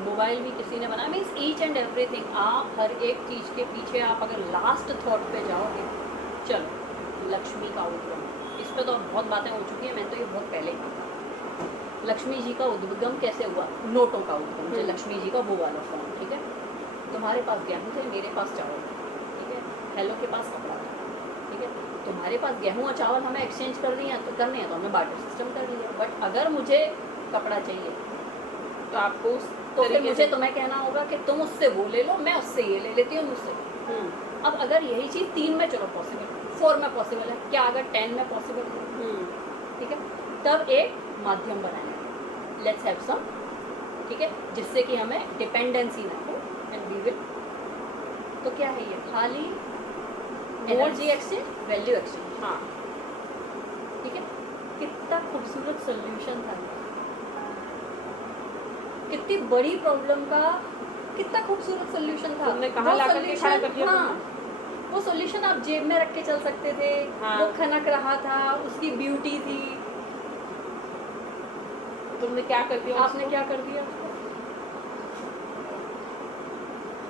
Mobile भी किसी ने बनाया, मीन्स ईच एंड एवरीथिंग। आप हर एक चीज़ के पीछे आप अगर लास्ट थॉट पे जाओगे, चलो लक्ष्मी का उद्गम, इस पर तो बहुत बातें हो चुकी हैं, मैंने तो ये बहुत पहले ही कहा। लक्ष्मी जी का उद्गम कैसे हुआ? नोटों का उद्गम, जो लक्ष्मी जी का वो वाला फॉर्म, ठीक है। तुम्हारे पास गेहूँ थे, मेरे पास चावल थे, ठीक है। हेलो के पास कपड़ा था, ठीक है। तुम्हारे पास गेहूँ और चावल हमें एक्सचेंज करनी है तो हमने बार्टर सिस्टम कर लिया। बट अगर मुझे कपड़ा चाहिए तो आपको तो फिर मुझे तुम्हें कहना होगा कि तुम उससे वो ले लो, मैं उससे ये ले लेती हूँ मुझसे। अब अगर यही चीज़ 3 में चलो पॉसिबल, 4 में पॉसिबल है, क्या अगर 10 में पॉसिबल है? ठीक है, तब एक माध्यम बनाएंगे, लेट्स हैव सम, ठीक है, जिससे कि हमें डिपेंडेंसी ना हो, एंड वी विल। तो क्या है ये? खाली एनर्जी एक्सचेंज, वैल्यू एक्सचेंज। हाँ, ठीक है। कितना खूबसूरत सोल्यूशन था, कितनी बड़ी प्रॉब्लम का कितना खूबसूरत सोल्यूशन था। तुमने कहाँ ला करके खड़ा कर दिया? हाँ, वो सोल्यूशन आप जेब में रख के चल सकते थे। हाँ। वो खनक रहा था, उसकी ब्यूटी थी, तुमने क्या कर दिया? आपने क्या कर दिया?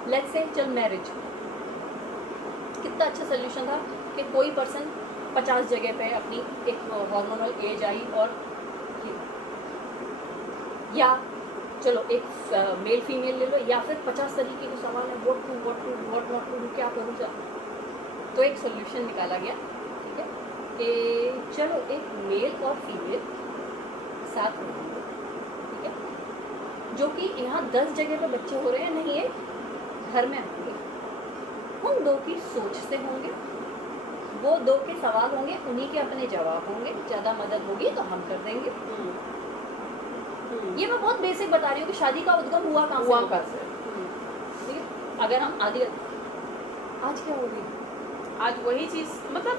लेट्स से चल मैरिज, कितना अच्छा सोल्यूशन था कि कोई पर्सन 50 जगह पे अपनी एक हार्मोनल एज आई, और या चलो एक मेल फीमेल ले लो, या फिर 50 तरीके के सवाल है, व्हाट नॉट टू, क्या करूँ। तो एक सोल्यूशन निकाला गया, ठीक है, कि चलो एक मेल और फीमेल साथ रहेंगे, ठीक है, जो कि यहाँ 10 जगह पे बच्चे हो रहे हैं, नहीं, ये घर में होंगे, उन 2 की सोच से होंगे, वो 2 के सवाल होंगे, उन्हीं के अपने जवाब होंगे, ज़्यादा मदद होगी तो हम कर देंगे। ये मैं बहुत बेसिक बता रही हूँ कि शादी का उद्गम हुआ कहाँ से। ठीक है, अगर हम आदि, आज क्या हो गई? आज वही चीज, मतलब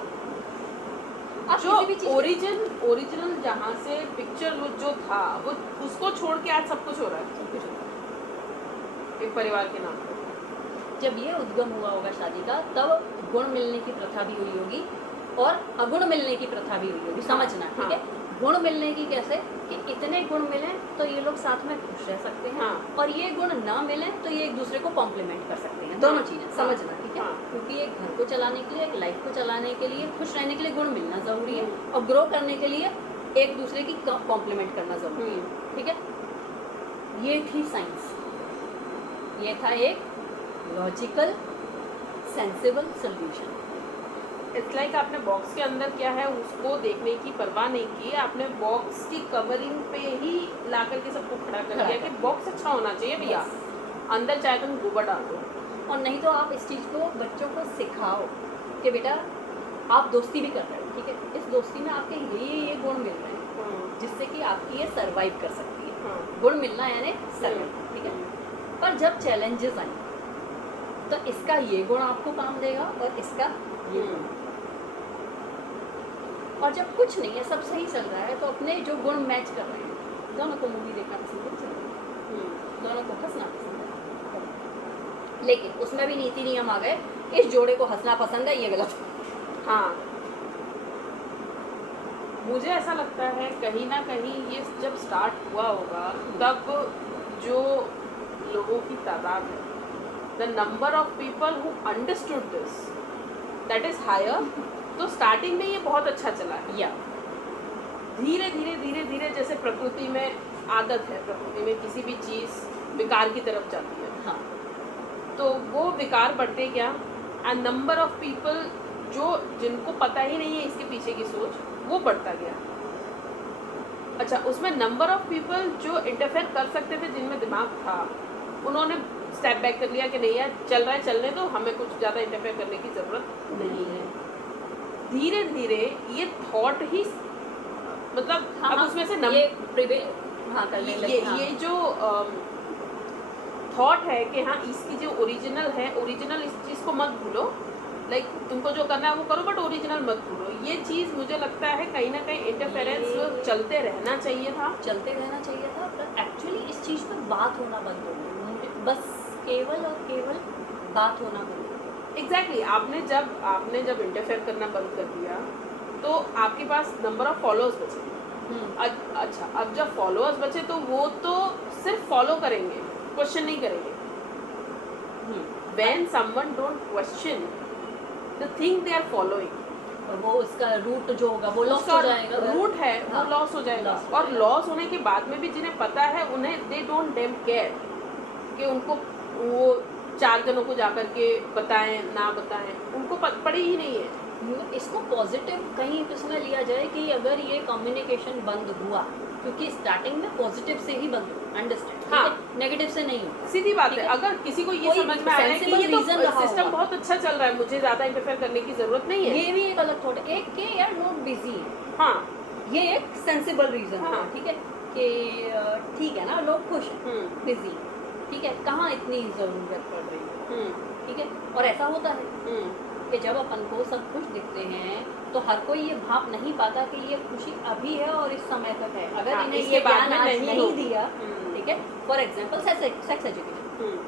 आप जो किसी भी चीज ओरिजिनल जहाँ से पिक्चर जो था, वो उसको छोड़ के आज सब कुछ हो रहा है, सब कुछ होता एक परिवार के नाम पर। है। जब ये उद्गम हुआ होगा शादी का, तब गुण मिलने की प्रथा भी हुई होगी और अगुण मिलने की प्रथा भी हुई होगी, समझना, ठीक है। गुण मिलने की कैसे कि इतने गुण मिलें तो ये लोग साथ में खुश रह सकते हैं, और ये गुण ना मिलें तो ये एक दूसरे को कॉम्प्लीमेंट कर सकते हैं, दोनों चीज़ें, समझना, ठीक है। क्योंकि एक घर को चलाने के लिए, एक लाइफ को चलाने के लिए, खुश रहने के लिए गुण मिलना ज़रूरी है, और ग्रो करने के लिए एक दूसरे की कॉम्प्लीमेंट करना ज़रूरी है, ठीक है। ये थी साइंस, ये था एक logical sensible solution. It's like आपने बॉक्स के अंदर क्या है उसको देखने की परवाह नहीं की, आपने बॉक्स की कवरिंग पे ही ला करके सबको खड़ा कर दिया कि बॉक्स अच्छा होना चाहिए भैया, अंदर चाहे तुम गोबर डाल दो। और नहीं तो आप इस चीज़ को बच्चों को सिखाओ कि बेटा आप दोस्ती भी कर रहे हो, ठीक है, इस दोस्ती में आपके ये गुण मिल रहे हैं जिससे कि आपकी ये सर्वाइव कर सकती है। गुण मिलना यानी सर्वाइव, ठीक है। पर जब चैलेंजेस आए तो इसका ये गुण आपको काम देगा और इसका ये गुण। और जब कुछ नहीं है, सब सही चल रहा है, तो अपने जो गुण मैच कर रहे हैं, दोनों को मूवी देखना पसंद है, दोनों को हंसना पसंद है, लेकिन उसमें भी नीति नियम आ गए, इस जोड़े को हंसना पसंद है, ये गलत है। हाँ, मुझे ऐसा लगता है कहीं ना कहीं ये जब स्टार्ट हुआ होगा तब जो लोगों की तादाद है, the number of people who understood this, that is higher. तो स्टार्टिंग में ये बहुत अच्छा चला है, या धीरे धीरे धीरे धीरे जैसे प्रकृति में आदत है, प्रकृति में किसी भी चीज़ विकार की तरफ जाती है, हाँ, तो वो विकार बढ़ते क्या, एंड नंबर ऑफ पीपल जो जिनको पता ही नहीं है इसके पीछे की सोच, वो बढ़ता गया। अच्छा, उसमें नंबर ऑफ पीपल जो इंटरफेयर कर सकते थे, जिनमें दिमाग था, उन्होंने स्टेप बैक कर लिया कि नहीं यार चल रहा है चलने दो, हमें कुछ ज़्यादा इंटरफेयर करने की ज़रूरत नहीं है। धीरे धीरे ये थॉट ही, मतलब अब उसमें से ये जो थॉट है कि हाँ इसकी जो ओरिजिनल है, ओरिजिनल इस चीज़ को मत भूलो, लाइक तुमको जो करना है वो करो, बट ओरिजिनल मत भूलो। ये चीज़ मुझे लगता है कहीं ना कहीं इंटरफेरेंस चलते रहना चाहिए था, पर एक्चुअली इस चीज़ पर बात होना बंद हो गई, बस केवल और केवल बात होना बंद हो गई। एग्जैक्टली, आपने जब इंटरफेयर करना बंद कर दिया तो आपके पास नंबर ऑफ फॉलोअर्स बचे। अच्छा, अब जब फॉलोअर्स बचे तो वो तो सिर्फ फॉलो करेंगे, क्वेश्चन नहीं करेंगे. When someone don't question the thing they are following, वो उसका रूट जो होगा वो लॉस हो जाएगा. रूट है वो हाँ, लॉस हो जाएगा. loss हो और जाएगा. लॉस होने के बाद में भी जिन्हें पता है उन्हें दे डोंट डेम केयर कि उनको वो 4 जनों को जाकर के बताएं ना बताएं, उनको पड़ी ही नहीं है. इसको पॉजिटिव कहीं इसमें लिया जाए कि अगर ये कम्युनिकेशन बंद हुआ, क्योंकि स्टार्टिंग में पॉजिटिव से ही बंद हुआ, अंडरस्टैंड, हाँ. नेगेटिव से नहीं हो. सीधी बात है. ठीक है. अगर किसी को ये कोई समझ में आ रहा है कि sensible ये तो reason रहा सिस्टम होगा. बहुत अच्छा चल रहा है, मुझे ज्यादा इंटरफेयर करने की जरूरत नहीं है. ये भी एक अलग थॉट है. एक के यार नोट बिजी है, हाँ. ये एक सेंसिबल रीजन है. हाँ. ठीक है कि ठीक है ना, लोग खुश हैं, बिजी, ठीक है, कहाँ इतनी ज़रूरत पड़ रही है. ठीक है. और ऐसा होता है कि जब अपन को सब खुश दिखते हैं तो हर कोई ये भाप नहीं पाता कि ये खुशी अभी है और इस समय तक है. अगर हाँ, इन्हें इसके ये बाद ज्ञान में आज नहीं नहीं होगी. दिया, ठीक है, for example sex education,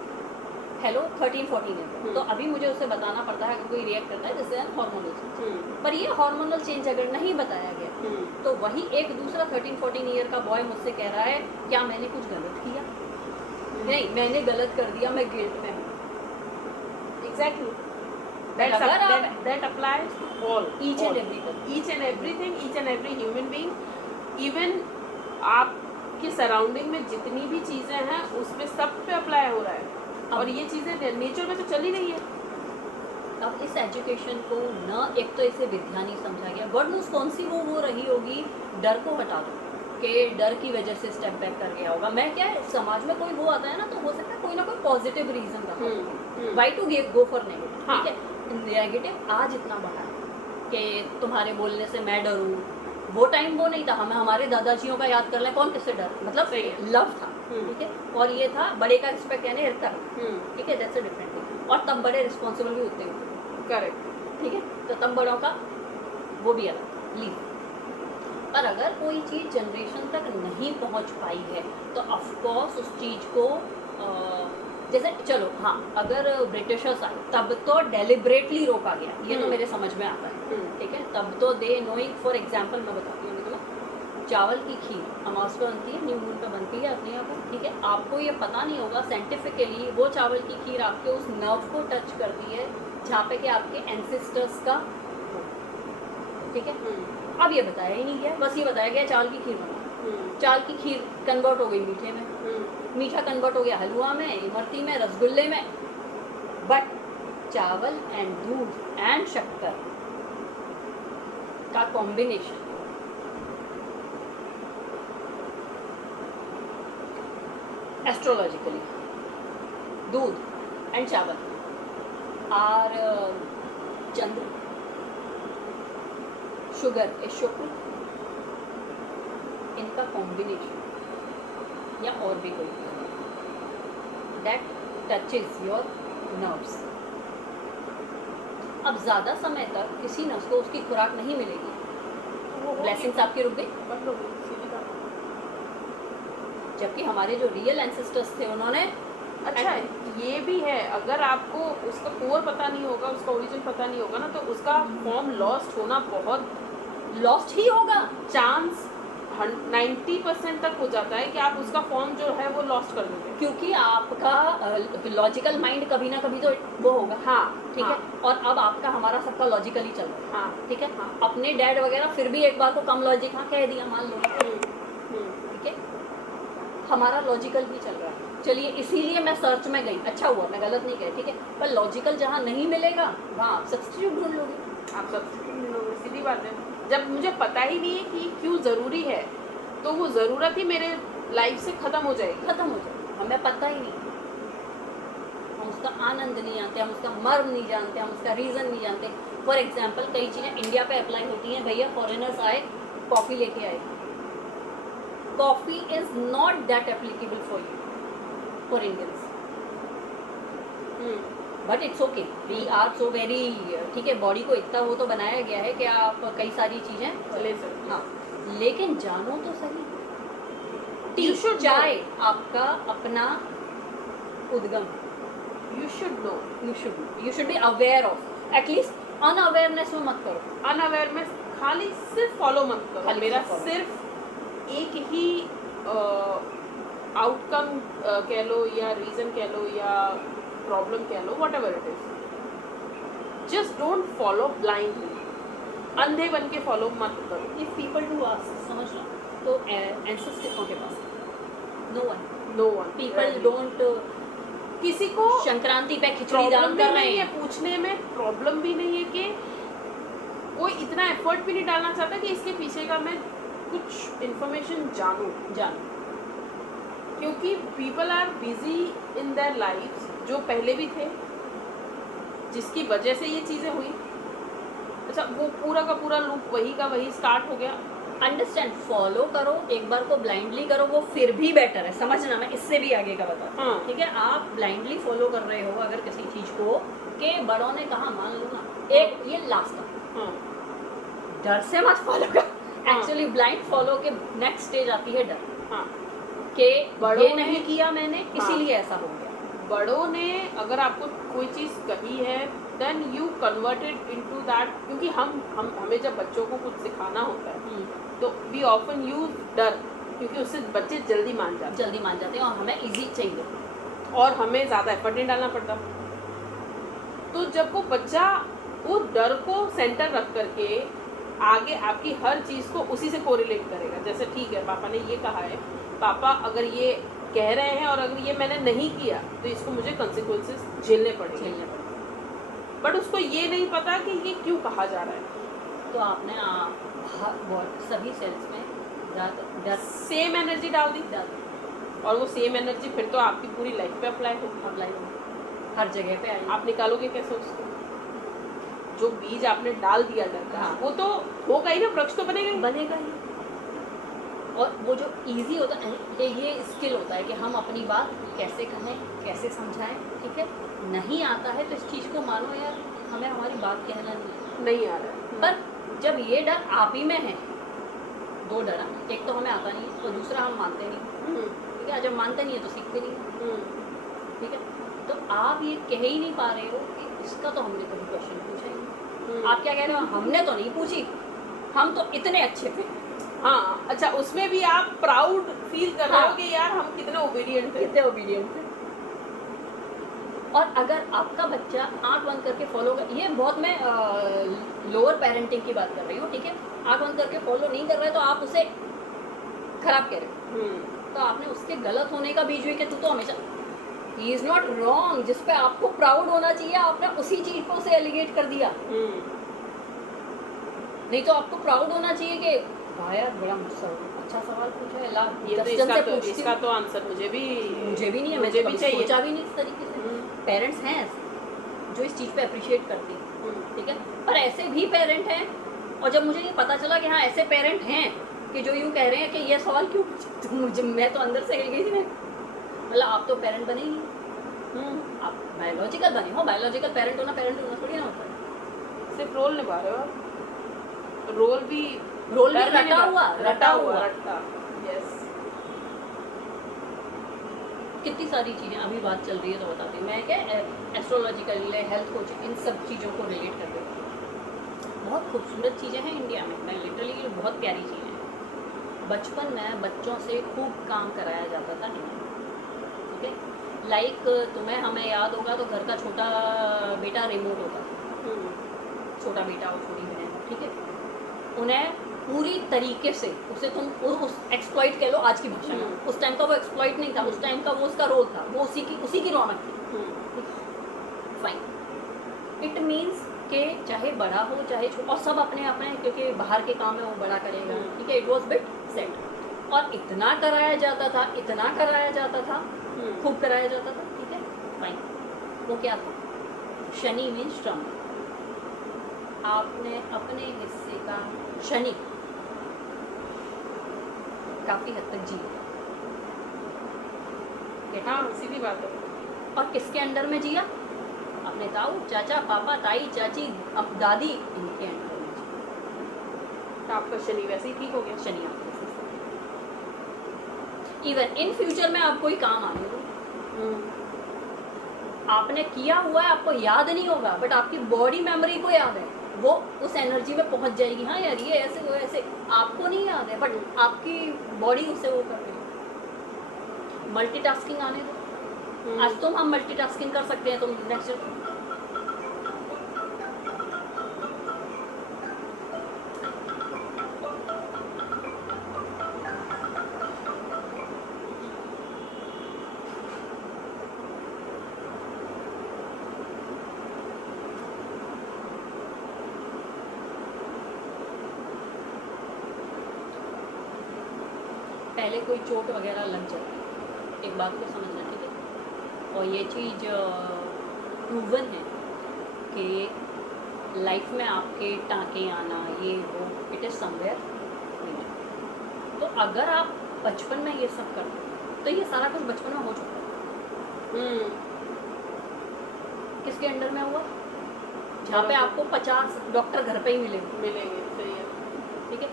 hello 13-14 year, तो अभी मुझे उसे बताना पड़ता है अगर कोई रिएक्ट करता है जैसे हार्मोनल चेंज. पर ये हार्मोनल चेंज अगर नहीं बताया गया तो वही एक दूसरा 13-14 ईयर का बॉय मुझसे कह रहा है क्या मैंने कुछ गलत किया? नहीं, मैंने गलत कर दिया, मैं गिल्ट में हूँ. Exactly. That applies to all. Each and everything. Each and everything, each and every human being. Even आपके सराउंडिंग में जितनी भी चीज़ें हैं उसमें सब पे अप्लाई हो रहा है. और ये चीज़ें नेचर में तो चल ही रही है. अब इस एजुकेशन को न एक तो इसे विद्या नहीं समझा गया. गॉड नोस कौन सी वो रही होगी. डर को हटा दो कि डर की वजह से स्टेप बैक कर गया होगा. मैं क्या है, समाज में कोई वो आता है ना तो हो सकता है कोई ना कोई पॉजिटिव रीजन रहा. Why to go for negative. हाँ. ठीक है, नेगेटिव आज इतना बढ़ा है कि तुम्हारे बोलने से मैं डरूँ. वो टाइम वो नहीं था. हमें हमारे दादाजियों का याद कर लें, कौन किससे डर, मतलब सही है. लव था. ठीक है. और ये था बड़े का रिस्पेक्ट यानी रिस्पेक्ट. ठीक है, दैट्स अ डिफरेंट थिंग. और तब बड़े रिस्पॉन्सिबल भी होते हैं. करेक्ट. ठीक है, तो तब बड़ों का वो भी अलग लीव. पर अगर कोई चीज़ जनरेशन तक नहीं पहुंच पाई है तो ऑफकोर्स उस चीज़ को जैसे चलो हाँ, अगर ब्रिटिशर्स आए तब तो डेलिबरेटली रोका गया, ये तो मेरे समझ में आता है. ठीक है, तब तो दे नोइंग. फॉर एग्जांपल मैं बताती हूँ तुम्हें, चावल की खीर अमावस पर बनती है, न्यू मून पर बनती है अपने यहाँ पर. ठीक है, आपको ये पता नहीं होगा साइंटिफिकली वो चावल की खीर आपके उस नर्व को टच करती है जहाँ पे कि आपके एंसेस्टर्स का. ठीक है, अब ये बताया ही नहीं गया, बस ये बताया गया चावल की खीर बना. चावल की खीर कन्वर्ट हो गई मीठे में, मीठा कन्वर्ट हो गया हलवा में, इमरती में, रसगुल्ले में. बट चावल एंड दूध एंड शक्कर का कॉम्बिनेशन एस्ट्रोलॉजिकली दूध एंड चावल आर चंद्र, शुगर इज शुक्र, इनका कॉम्बिनेशन या और भी कोई दैट टचेज योर नर्व्स. अब ज़्यादा समय तक किसी नर्व्स को उसकी खुराक नहीं मिलेगी, ब्लेसिंग्स आपकी रुक गई. जबकि हमारे जो रियल एंसेस्टर्स थे उन्होंने अच्छा ये भी है, अगर आपको उसका कोर पता नहीं होगा, उसका ओरिजिन पता नहीं होगा ना, तो उसका फॉर्म लॉस्ट होना बहुत लॉस्ट ही होगा. चांस 90% तक हो जाता है कि आप उसका फॉर्म जो है वो लॉस्ट कर दोगे, क्योंकि आपका लॉजिकल माइंड कभी ना कभी तो वो होगा. हाँ. ठीक हाँ. है, और अब आपका हमारा सबका लॉजिकली चल रहा है. हाँ. ठीक है. हाँ. अपने डैड वगैरह फिर भी एक बार को कम लॉजिक हाँ कह दिया मान लो. ठीक है, हमारा लॉजिकल भी चल रहा है. चलिए, इसीलिए मैं सर्च में गई, अच्छा हुआ, मैं गलत नहीं कह. ठीक है, पर लॉजिकल जहाँ नहीं मिलेगा वहाँ आप सब्स्टिट्यूट ढूंढ लोगे. आप सब्स्टिट्यूट लोगे, सीधी बात है. जब मुझे पता ही नहीं है कि क्यों ज़रूरी है तो वो ज़रूरत ही मेरे लाइफ से ख़त्म हो जाएगी. हमें पता ही नहीं, हम उसका आनंद नहीं जानते, हम उसका मर्म नहीं जानते, हम उसका रीज़न नहीं जानते. फॉर एग्जाम्पल कई चीज़ें इंडिया पे अप्लाई होती हैं. भैया फॉरेनर्स आए, कॉफ़ी लेके आए, coffee is not that applicable for you, for Indians. But it's okay, we are so very. ठीक है, बॉडी को इतना वो तो बनाया गया है कि आप कई सारी चीज़ें ले सकते. हाँ, लेकिन जानो तो सही, You should चाय आपका अपना उद्गम. You should know. You should be aware of. At least unawareness में मत करो. अनअवेयर में खाली सिर्फ फॉलो मत करो. खाली मेरा follow. सिर्फ एक ही आउटकम कह लो या रीजन कह लो या प्रॉब्लम कह लो, whatever it is, just don't follow blindly, अंधे बन के फॉलो मत करो। इफ पीपल डू आस्क, समझ लो, तो आंसर्स किसों के पास? No one. No one, people don't, किसी को संक्रांति पे खिचड़ी प्रॉब्लम दान भी कर रहे नहीं है हैं। पूछने में, प्रॉब्लम भी नहीं है कि कोई इतना एफर्ट भी नहीं डालना चाहता कि इसके पीछे का मैं कुछ इन्फॉर्मेशन जानूं, क्योंकि people are busy in their lives, जो पहले भी थे, जिसकी वजह से ये चीज़ें हुई। अच्छा, वो पूरा का पूरा लूप वही का वही स्टार्ट हो गया। अंडरस्टैंड, फॉलो करो, एक बार को ब्लाइंडली करो वो फिर भी बेटर है, समझना, मैं इससे भी आगे का बता, हाँ। ठीक है? आप ब्लाइंडली फॉलो कर रहे हो अगर किसी चीज को, कि बड़ों ने कहा मान लो ना, एक ये लास्ट था, हाँ, डर से मत फॉलो कर। हाँ। एक्चुअली ब्लाइंड फॉलो के नेक्स्ट स्टेज आती है डर, हाँ, कि बड़ों ये ने- नहीं किया मैंने, इसीलिए ऐसा हो गया। बड़ों ने अगर आपको कोई चीज़ कही है, then you converted into that, क्योंकि हमें जब बच्चों को कुछ सिखाना होता है तो वी ऑफन यूज डर, क्योंकि उससे बच्चे जल्दी मान जाते जल्दी मान जाते हैं और हमें इजी चाहिए। हैं और हमें ज़्यादा एफर्ट नहीं डालना पड़ता। तो जब वो बच्चा वो डर को सेंटर रख करके आगे आपकी हर चीज़ को उसी से कोरिलेट करेगा, जैसे ठीक है पापा ने ये कहा है, पापा अगर ये कह रहे हैं और अगर ये मैंने नहीं किया तो इसको मुझे कंसिक्वेंसेस झेलने पड़ेंगे, बट उसको ये नहीं पता कि ये क्यों कहा जा रहा है। तो आपने सभी सेल्स में डर सेम एनर्जी डाल दी और वो सेम एनर्जी फिर तो आपकी पूरी लाइफ पे अप्लाई होगी, अप्लाई होगी, हर जगह पे आई। आप निकालोगे कैसे उसको? जो बीज आपने डाल दिया डर का, हाँ। वो तो होगा ही ना, वृक्ष तो बनेगा ही। बनेगा ही। और वो जो इजी होता है, ये स्किल होता है कि हम अपनी बात कैसे कहें, कैसे समझाएं, ठीक है? नहीं आता है तो इस चीज़ को मानो यार, हमें हमारी बात कहना नहीं आ रहा है, पर जब ये डर आप ही में है, दो डर हैं, एक तो हमें आता नहीं और दूसरा हम मानते नहीं, ठीक है? जब मानते नहीं है तो सीखते नहीं, ठीक है? तो आप ये कह ही नहीं पा रहे हो कि इसका तो हमने कभी क्वेश्चन पूछा ही नहीं। आप क्या कह रहे हो? हमने तो नहीं पूछी, हम तो इतने अच्छे थे। हाँ, अच्छा, उसमें भी आप प्राउड फील कर रहे हो हाँ। कि यार हम कितने ओबीडिएंट थे। कितने ओबीडिएंट थे। और अगर आपका बच्चा आंख बंद करके फॉलो कर, ये बहुत मैं लोअर पेरेंटिंग की बात कर रही हूँ, ठीक है? आंख बंद करके फॉलो नहीं कर रहा है तो आप उसे खराब कह रहे हो, तो आपने उसके गलत होने का बीज हुई कि तू तो हमेशा, ही इज नॉट रॉन्ग, जिस पे आपको प्राउड होना चाहिए आपने उसी चीज को उसे एलिगेट कर दिया। नहीं तो आपको प्राउड होना चाहिए कि वाह यार बड़ा अच्छा सवाल पूछा है, ला ये तो 10 जन से पूछती इसका हूँ। तो आंसर मुझे भी नहीं है, मुझे मैंने भी कभी चाहिए। सोचा भी नहीं इस तरीके से। पेरेंट्स हैं ऐसे जो इस चीज़ पे अप्रिशिएट करते हैं, ठीक है? पर ऐसे भी पेरेंट हैं, और जब मुझे ये पता चला कि हाँ ऐसे पेरेंट हैं कि जो यूँ कह रहे हैं कि ये सवाल क्यों पूछा, तो मुझे, मैं तो अंदर से हिल गई थी। मैं मतलब आप तो पेरेंट बने ही, आप बायोलॉजिकल बने हो, बायोलॉजिकल पेरेंट होना थोड़ी ना होता है। सिर्फ रोल निभा रहे हो आप, रोल भी रटा हुआ, यस। कितनी सारी चीज़ें अभी बात चल रही है तो बताती हूँ मैं, क्या एस्ट्रोलॉजिकल, हेल्थ कोचिंग, इन सब चीज़ों को रिलेट कर देती हूँ। बहुत खूबसूरत चीज़ें हैं इंडिया में, मैं लिटरली बहुत प्यारी चीज़ें हैं। बचपन में बच्चों से खूब काम कराया जाता था, नहीं, ठीक है? लाइक तुम्हें हमें याद होगा तो घर का छोटा बेटा रिमोट होता था, छोटा बेटा और छोटी बहन, ठीक है? उन्हें पूरी तरीके से उसे तुम उस एक्सप्लॉइट कह लो आज की भाषा में, उस टाइम का वो एक्सप्लॉइट नहीं था, उस टाइम का वो उसका रोल था, वो उसी की रौनक थी। फाइन, इट मीन्स कि चाहे बड़ा हो चाहे छोटा, और सब अपने अपने, क्योंकि बाहर के काम है वो बड़ा करेगा, ठीक है? इट वॉज बिट सेट, और इतना कराया जाता था, खूब कराया जाता था, ठीक है? फाइन, वो क्या था? शनि मीन्स श्रम। आपने अपने हिस्से का शनि काफी हद तक जी, हाँ, सीधी बात है। और किसके अंडर में जिया? अपने ताऊ, चाचा, पापा, ताई, चाची, अब दादी, इनके अंडर में जिया। तो आपका शनि वैसे ही ठीक हो गया। शनि आपके इवन इन फ्यूचर में आप कोई काम आने दो, आपने किया हुआ है, आपको याद नहीं होगा, बट आपकी बॉडी मेमोरी को याद है, वो उस एनर्जी में पहुंच जाएगी। हाँ यार ये ऐसे वो ऐसे, आपको नहीं याद है बट आपकी बॉडी उससे वो कर रही है। मल्टीटास्किंग आने दो। आज तुम हम मल्टीटास्किंग कर सकते हैं, तुम नेक्स्ट पहले कोई चोट वगैरह लग जाए, एक बात को समझना, ठीक है। और ये चीज़ प्रूवन है कि लाइफ में आपके टाँके आना, ये वो, इट इज़ समवेयर नहीं। तो अगर आप बचपन में ये सब करते हो, तो ये सारा कुछ बचपन में हो चुका है। किसके अंडर में हुआ? जहाँ पे आपको 50 डॉक्टर घर पे ही मिलेंगे, सही है। ठीक है।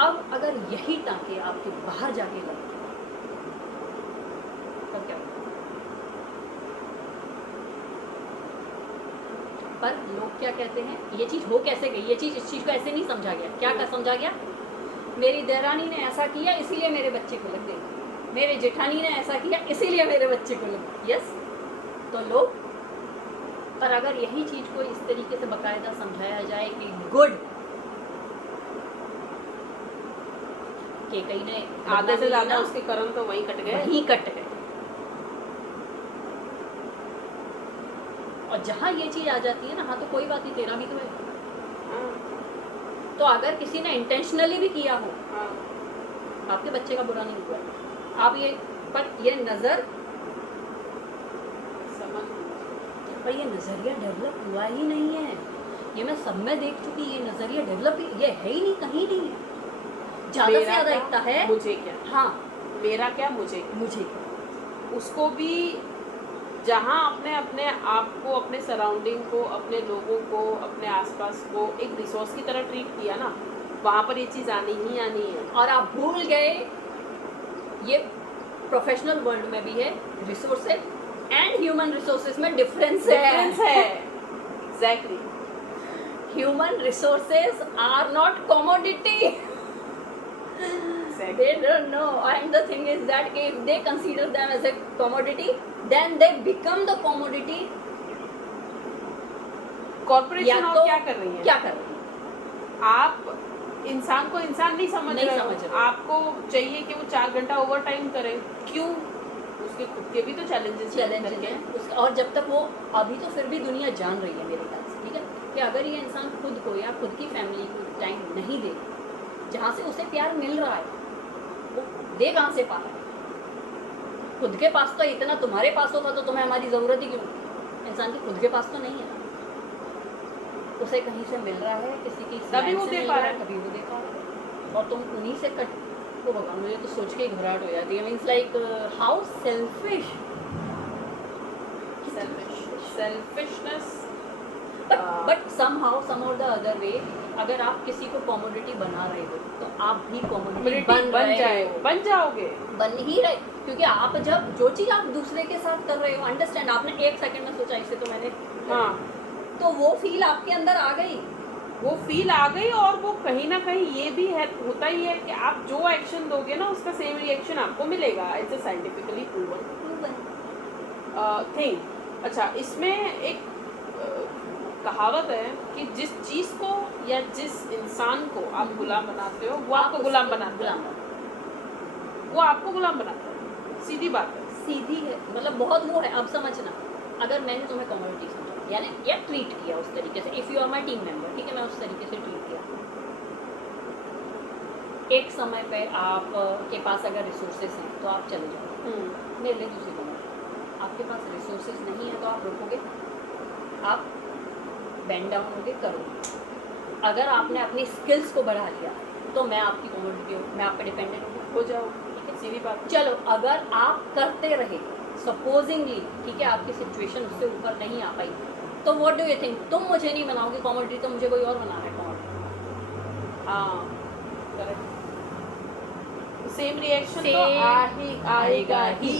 अब अगर यही टाँके आपके बाहर जाके लग तो क्या होगा? पर लोग क्या कहते हैं, ये चीज़ हो कैसे गई, ये चीज़, इस चीज़ को ऐसे नहीं समझा गया। क्या समझा गया? मेरी देरानी ने ऐसा किया इसीलिए मेरे बच्चे को लग गई, मेरे जेठानी ने ऐसा किया इसीलिए मेरे बच्चे को लग गई। यस, तो लोग, पर अगर यही चीज़ को इस तरीके से बाकायदा समझाया जाए कि गुड, कि कहीं ने आधे से ज़्यादा उसके कर्म तो वहीं कट गए, और जहाँ ये चीज़ आ जाती है ना, हाँ तो कोई बात नहीं, तेरा भी तो है। तो अगर किसी ने इंटेंशनली भी किया हो, आपके बच्चे का बुरा नहीं हुआ, आप ये, पर ये नज़र, पर ये नज़रिया डेवलप हुआ ही नहीं है। ये मैं सब में देख चुकी, ये नज़रिया डेवलप, ये है ही नहीं, कहीं नहीं है। ज़्यादा से ज़्यादा इतना है, मुझे क्या, हाँ मेरा क्या, मुझे क्या। उसको भी जहाँ अपने अपने आप को, अपने सराउंडिंग को, अपने लोगों को, अपने आसपास को एक रिसोर्स की तरह ट्रीट किया ना, वहाँ पर ये चीज़ आनी ही आनी है। और आप भूल गए, ये प्रोफेशनल वर्ल्ड में भी है, रिसोर्सेज एंड ह्यूमन रिसोर्सेज में डिफरेंस है। Exactly. Human resources are not commodity. They don't know, and the thing is that if they consider them as a commodity, then they become the commodity. Corporation और क्या कर रही है? क्या कर रही है? आप इंसान को इंसान नहीं समझ रहे हो। आपको चाहिए कि वो 4 घंटा ओवर टाइम करे, क्यों? उसके खुद के भी तो चैलेंजेस हैं। और जब तक वो, अभी तो फिर भी दुनिया जान रही है मेरे ख्याल से, ठीक है, कि अगर ये इंसान खुद को या खुद की फैमिली को टाइम नहीं दे, जहाँ से उसे प्यार मिल रहा है, वो दे कहाँ से पा रहा है? खुद के पास तो इतना, तुम्हारे पास होता तो तुम्हें हमारी ज़रूरत ही क्यों? इंसान की खुद के पास तो नहीं है, उसे कहीं से मिल रहा है, किसी की तभी वो दे पा रहा है, तभी वो दे पा रहा है। और तुम उन्हीं से कट को भगवान, मुझे तो सोच के ही घबराहट हो जाती है। Means like how selfish, selfishness. But somehow the other way, अगर आप किसी को कॉमोडिटी बना रहे हो तो आप भी कॉमोडिटी बन जाओगे, बन ही रहे, क्योंकि आप जब जो चीज़ आप दूसरे के साथ कर रहे हो, अंडरस्टैंड, आपने 1 सेकंड में सोचा इसे तो मैंने, हाँ, तो वो फील आपके अंदर आ गई, और वो कहीं ना कहीं ये भी है, होता ही है कि आप जो एक्शन दोगे ना, उसका सेम रिएक्शन आपको मिलेगा। It's a scientifically proven thing. अच्छा, इसमें एक कहावत है कि जिस चीज़ को या जिस इंसान को आप गुलाम बनाते हो, वो आपको गुलाम बनाता है, वो आपको गुलाम बनाता है। सीधी बात है, सीधी है, मतलब बहुत वो है। अब समझना, अगर मैंने तुम्हें कमोडिटी समझा, यानी या ट्रीट किया उस तरीके से, if you are my team member, ठीक है, मैं उस तरीके से ट्रीट किया, एक समय पे आप के पास अगर रिसोर्सेज हैं तो आप चले जाओ, मेरे लिए दूसरी कमोडिटी। आपके पास रिसोर्सेज नहीं है तो आप रुकोगे, आप बेंड डाउन होके करोगे। अगर आपने अपनी स्किल्स को बढ़ा लिया तो मैं आपकी कमोडिटी हूँ, मैं आप पे डिपेंडेंट हो जाओ, ठीक है, सीधी बात। चलो, अगर आप करते रहे, सपोजिंगली, ठीक है, आपकी सिचुएशन उससे ऊपर नहीं आ पाई, तो व्हाट डू यू थिंक? तुम मुझे नहीं बनाओगे कमोडिटी, तो मुझे कोई और बना रहा है कमोडिटी। हाँ, करेक्ट। सेम रिएक्शन तो आएगा ही।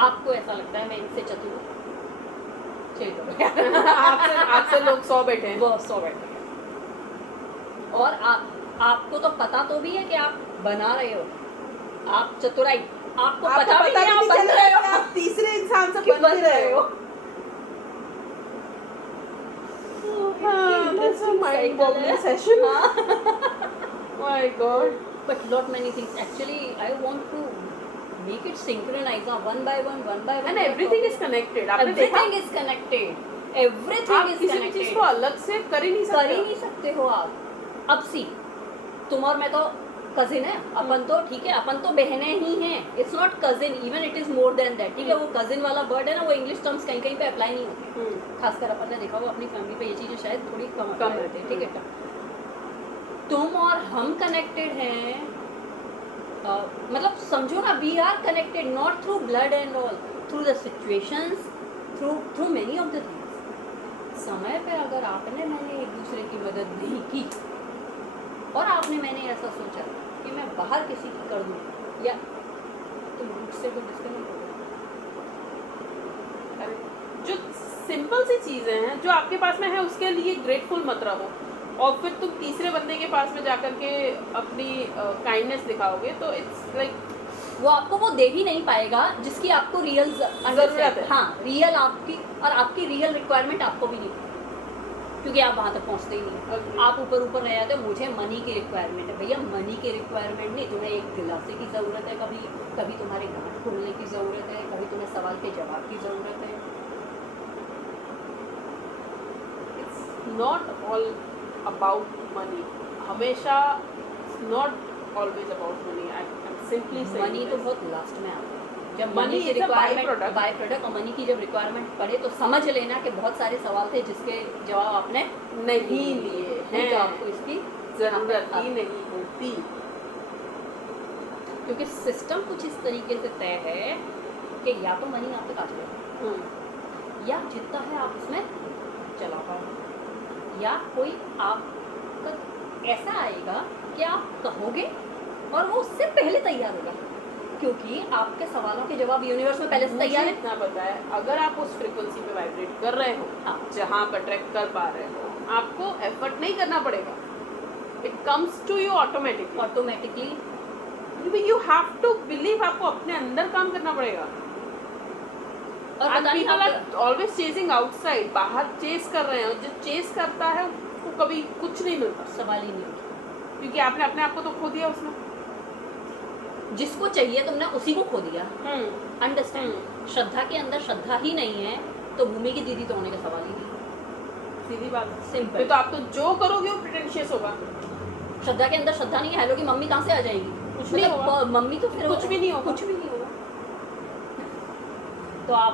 आपको ऐसा लगता है मैं इनसे चतुर, आपसे लोग 100 बैठे हैं, वो 100 बैठे हैं, और आपको तो पता तो भी है कि आप बना रहे हो, आप चतुराई आपको आपको पता भी नहीं आप बन चल रहे हो, आप तीसरे इंसान से कि बन भी रहे हो। That's a mind-boggling session. My God. But lot many things. Actually, I want to make it synchronize one by one. And everything is connected. आपने देखा? Everything is connected. Everything आप is किसी भी connected. चीज को अलग से कर ही नहीं कर ही सकते। नहीं सकते हो आप। अब सी, तुम और मैं तो कजिन है, अपन तो ठीक है, अपन तो बहनें ही हैं। It's not cousin, even it is more than that, ठीक है। वो कजिन वाला वर्ड है ना, वो इंग्लिश टर्म्स कहीं कहीं पे अप्लाई नहीं होते, खासकर अपन ने देखा वो अपनी फैमिली पे ये चीजें शायद थोड़ी कम कम रहती है, ठीक है। तुम और हम कनेक्टेड हैं, मतलब समझो ना, we are connected not through blood and all, through the situations, through many of the things. समय पे अगर आपने मैंने एक दूसरे की मदद नहीं की और आपने मैंने ऐसा सोचा कि मैं बाहर किसी की कर दूँ, या तुम मुझसे कोई डिस्कनेक्ट हो गए। जो सिंपल सी चीजें हैं जो आपके पास में है उसके लिए ग्रेटफुल मत रहो, और फिर तुम तीसरे बंदे के पास में जाकर के अपनी काइंडनेस दिखाओगे तो इट्स लाइक वो आपको वो दे ही नहीं पाएगा जिसकी आपको रियल जरूरत है। हाँ, रियल आपकी, और आपकी रियल रिक्वायरमेंट आपको भी नहीं, क्योंकि आप वहाँ तक पहुँचते ही नहीं। आप ऊपर ऊपर रह जाते हो, मुझे मनी की रिक्वायरमेंट है। भैया मनी की रिक्वायरमेंट नहीं, तुम्हें एक दिलासे की ज़रूरत है, कभी कभी तुम्हारे गांठ खोलने की ज़रूरत है, कभी तुम्हें सवाल के जवाब की ज़रूरत है। It's not all about money, हमेशा not always about money. I am simply saying money तो बहुत लास्ट में आता है, जब Money मनी की is a requirement, byproduct. Byproduct, और मनी की जब रिक्वायरमेंट पड़े तो समझ लेना कि बहुत सारे सवाल थे जिसके जवाब आपने नहीं लिए नहीं, तो हैं, आपको इसकी जरूरत ही नहीं होती। क्योंकि सिस्टम कुछ इस तरीके से तय है कि या तो मनी आप तक आ जाएगा, या जितना है आप उसमें चला पाओ, या कोई आपका ऐसा आएगा कि आप कहोगे और वो उससे पहले तैयार होगा, क्योंकि आपके सवालों के जवाब यूनिवर्स में पहले से तैयार है। इतना पता है, अगर आप उस फ्रीक्वेंसी पे वाइब्रेट कर रहे हो, हाँ। जहाँ आप अट्रैक्ट कर पा रहे हो, आपको एफर्ट नहीं करना पड़ेगा, it comes to you automatically. You have to believe, आपको अपने अंदर काम करना पड़ेगा। और पता नहीं पीपल आप- आर ऑलवेज चेजिंग आउटसाइड, बाहर चेस कर रहे हैं, जो चेस करता है उसको कभी कुछ नहीं मिलता, सवाल ही नहीं उठता। क्योंकि आपने अपने आप को तो खो दिया उसमें। जिसको चाहिए तुमने उसी को खो दिया। अंडरस्टैंड? हम्म। श्रद्धा के अंदर श्रद्धा ही नहीं है तो भूमि की दीदी तो होने का सवाल ही नहीं। सीधी बात है। सिंपल। फिर तो आप तो जो करोगे वो प्रिटेंशियस होगा। श्रद्धा के अंदर श्रद्धा नहीं है, हेलो की मम्मी कहाँ से आ जाएगी? कुछ नहीं मतलब होगा। मम्मी तो फिर कुछ भी नहीं होगा। कुछ भी नहीं होगा। तो आप